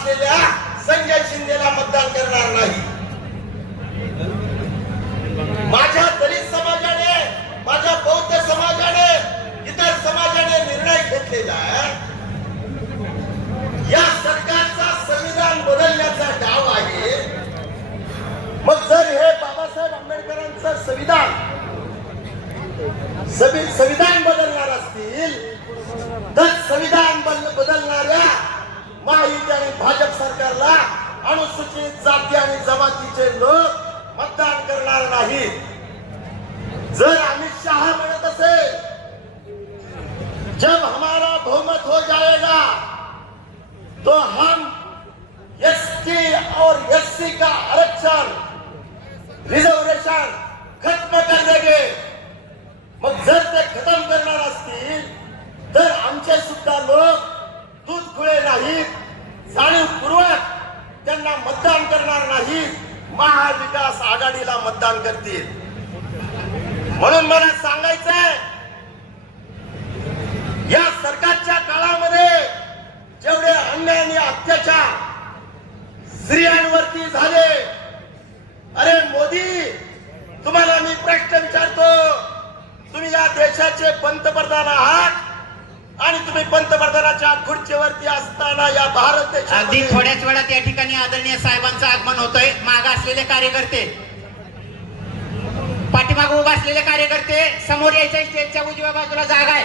असलेल्या संजय शिंदेला मतदान करणार नाही. माझ्या दलित समाजाने माझ्या बौद्ध समाजाने इतर समाजाने निर्णय घेतलेला आहे. या सरकारचा संविधान बदलण्याचा डाव आहे. मग जर हे बाबासाहेब आंबेडकरांचं संविधान संविधान बदल असतील तर संविधान बदल- बदलणाऱ्या महायुती आणि भाजप सरकारला अनुसूचित जाती आणि जमातीचे लोक मतदान करणार नाही. जर अमित शहा म्हणत असेल जब हमारा बहुमत हो जाएगा तो हम एसटी और एससी का आरक्षण रिजर्वेशन खत्म कर देंगे. मग जर ते खतम करणार असतील तर आमचे सुद्धा लोक दूध खुळे नाहीत. करणार नाही महाविकास आघाडीला मतदान करतील. म्हणून मला सांगायचंय या सरकारच्या काळामध्ये जेवढे अन्याय आणि अत्याचार स्त्रियांवरती झाले अरे मोदी तुम्हाला मी प्रश्न विचारतो तुम्ही या देशाचे पंतप्रधान आहात आणि तुम्ही पंतप्रधानाच्या खुर्चीवरती असताना या भारत अगदी थोड्याच वेळात या ठिकाणी आदरणीय साहेबांचं आगमन होतंय. माग असलेले कार्यकर्ते. पाठीमाग उभा असलेले कार्यकर्ते समोर यायच्या स्टेजच्या उजव्या बाजूला जागा आहे.